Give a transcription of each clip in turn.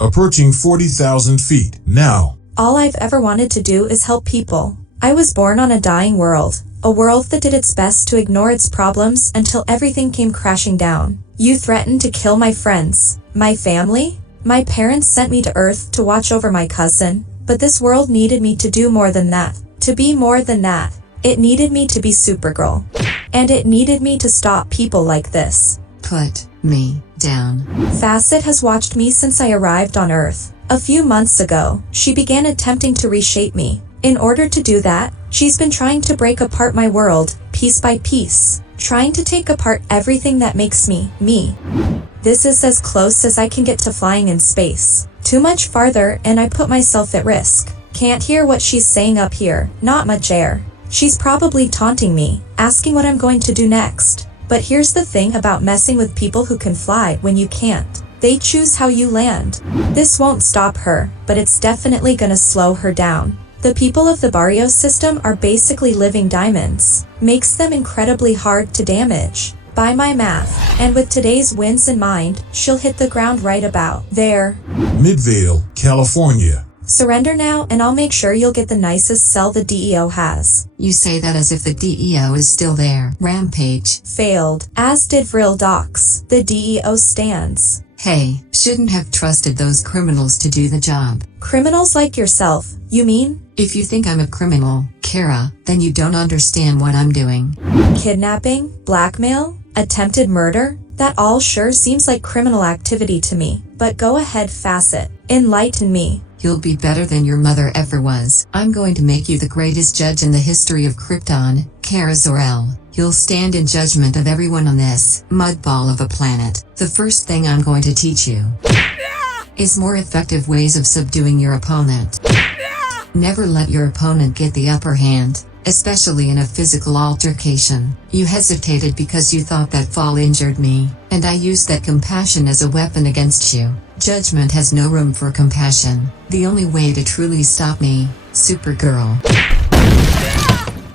Approaching 40,000 feet, now. All I've ever wanted to do is help people. I was born on a dying world, a world that did its best to ignore its problems until everything came crashing down. You threatened to kill my friends, my family? My parents sent me to Earth to watch over my cousin, but this world needed me to do more than that, to be more than that. It needed me to be Supergirl. And it needed me to stop people like this. Put me down. Facet has watched me since I arrived on Earth. A few months ago, she began attempting to reshape me. In order to do that, she's been trying to break apart my world, piece by piece, trying to take apart everything that makes me, me. This is as close as I can get to flying in space. Too much farther and I put myself at risk. Can't hear what she's saying up here, not much air. She's probably taunting me, asking what I'm going to do next. But here's the thing about messing with people who can fly when you can't. They choose how you land. This won't stop her, but it's definitely gonna slow her down. The people of the barrio system are basically living diamonds. Makes them incredibly hard to damage. By my math, and with today's winds in mind, she'll hit the ground right about there. Midvale, California. Surrender now and I'll make sure you'll get the nicest cell the DEO has. You say that as if the DEO is still there. Rampage. Failed. As did Vril Docs. The DEO stands. Hey, shouldn't have trusted those criminals to do the job. Criminals like yourself, you mean? If you think I'm a criminal, Kara, then you don't understand what I'm doing. Kidnapping? Blackmail? Attempted murder? That all sure seems like criminal activity to me. But go ahead, Facet. Enlighten me. You'll be better than your mother ever was. I'm going to make you the greatest judge in the history of Krypton, Kara Zor. You'll stand in judgment of everyone on this mudball of a planet. The first thing I'm going to teach you is more effective ways of subduing your opponent. Never let your opponent get the upper hand, especially in a physical altercation. You hesitated because you thought that fall injured me, and I used that compassion as a weapon against you. Judgment has no room for compassion. The only way to truly stop me, Supergirl,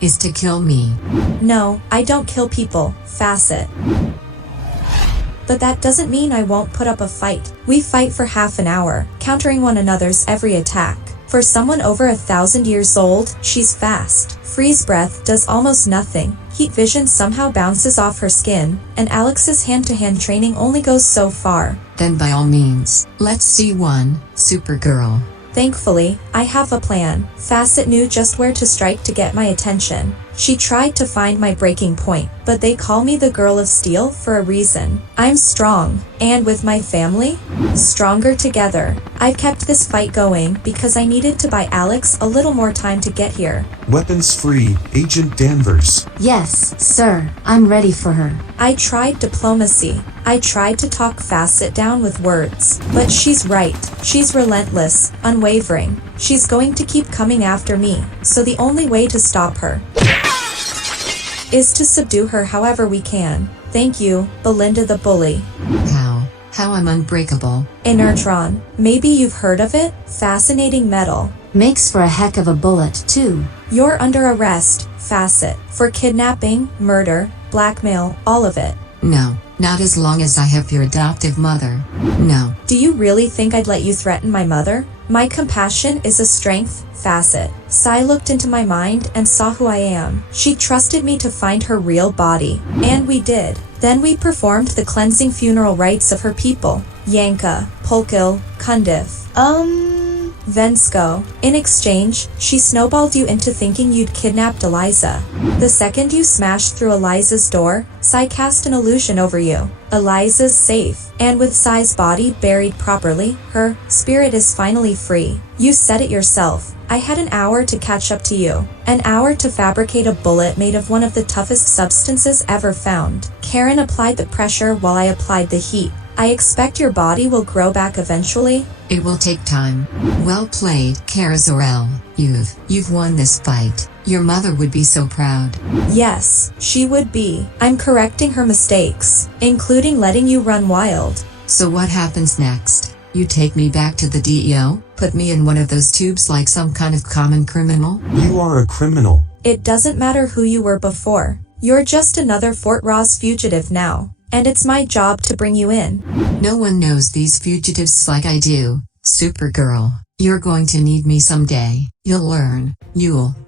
is to kill me. No, I don't kill people, Facet. But that doesn't mean I won't put up a fight. We fight for half an hour, countering one another's every attack. For someone over 1,000 years old, she's fast. Freeze breath does almost nothing. Heat vision somehow bounces off her skin, and Alex's hand-to-hand training only goes so far. Then by all means, let's see one, Supergirl. Thankfully, I have a plan. Facet knew just where to strike to get my attention. She tried to find my breaking point, but they call me the Girl of Steel for a reason. I'm strong, and with my family, stronger together. I kept this fight going because I needed to buy Alex a little more time to get here. Weapons free, Agent Danvers. Yes, sir. I'm ready for her. I tried diplomacy. I tried to talk Facet down with words. But she's right. She's relentless, unwavering. She's going to keep coming after me, so the only way to stop her is to subdue her however we can. Thank you, Belinda the Bully. How I'm unbreakable. Inertron. Maybe you've heard of it? Fascinating metal. Makes for a heck of a bullet, too. You're under arrest, Facet, for kidnapping, murder, blackmail, all of it. No, not as long as I have your adoptive mother. No. Do you really think I'd let you threaten my mother? My compassion is a strength, Facet. Sai looked into my mind and saw who I am. She trusted me to find her real body. And we did. Then we performed the cleansing funeral rites of her people. Yanka, Polkil, Kundif, Vensko. In exchange, she snowballed you into thinking you'd kidnapped Eliza. The second you smashed through Eliza's door, Sai cast an illusion over you. Eliza's safe, and with Sai's body buried properly, her spirit is finally free. You said it yourself. I had an hour to catch up to you. An hour to fabricate a bullet made of one of the toughest substances ever found. Karen applied the pressure while I applied the heat. I expect your body will grow back eventually. It will take time. Well played, Kara Zor. You've won this fight. Your mother would be so proud. Yes, she would be. I'm correcting her mistakes, including letting you run wild. So what happens next? You take me back to the DEO? Put me in one of those tubes like some kind of common criminal? You are a criminal. It doesn't matter who you were before. You're just another Fort Rozz fugitive now, and it's my job to bring you in. No one knows these fugitives like I do. Supergirl, you're going to need me someday. You'll learn.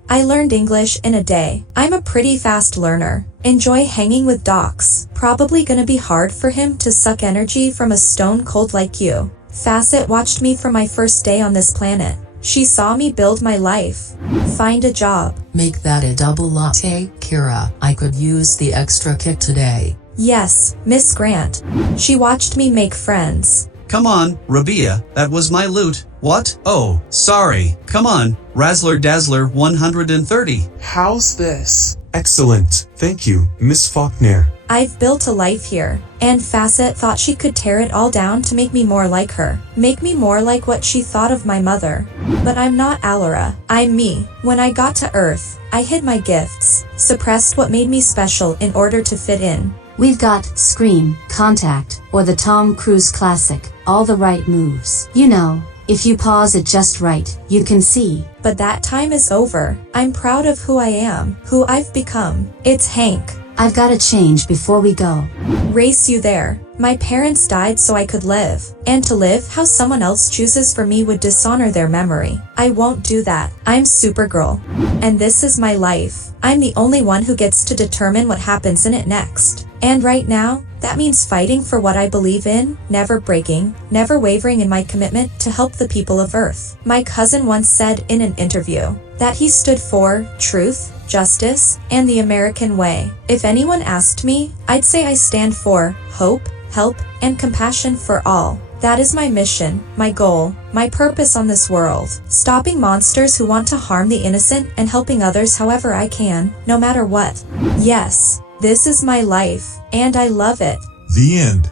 I learned English in a day. I'm a pretty fast learner. Enjoy hanging with Docs. Probably gonna be hard for him to suck energy from a stone cold like you. Facet watched me from my first day on this planet. She saw me build my life. Find a job. Make that a double latte, Kara. I could use the extra kick today. Yes, Miss Grant. She watched me make friends. Come on, Rabia, that was my loot. What? Oh, sorry. Come on, Razzler Dazzler 130. How's this? Excellent. Thank you, Miss Faulkner. I've built a life here, and Facet thought she could tear it all down to make me more like her. Make me more like what she thought of my mother. But I'm not Alara. I'm me. When I got to Earth, I hid my gifts, suppressed what made me special in order to fit in. We've got Scream, Contact, or the Tom Cruise classic, all the right moves. You know, if you pause it just right, you can see. But that time is over. I'm proud of who I am, who I've become. It's Hank. I've gotta change before we go. Race you there. My parents died so I could live. And to live how someone else chooses for me would dishonor their memory. I won't do that. I'm Supergirl. And this is my life. I'm the only one who gets to determine what happens in it next. And right now, that means fighting for what I believe in, never breaking, never wavering in my commitment to help the people of Earth. My cousin once said in an interview that he stood for truth, justice, and the American way. If anyone asked me, I'd say I stand for hope, help, and compassion for all. That is my mission, my goal, my purpose on this world. Stopping monsters who want to harm the innocent and helping others however I can, no matter what. Yes, this is my life, and I love it. The end.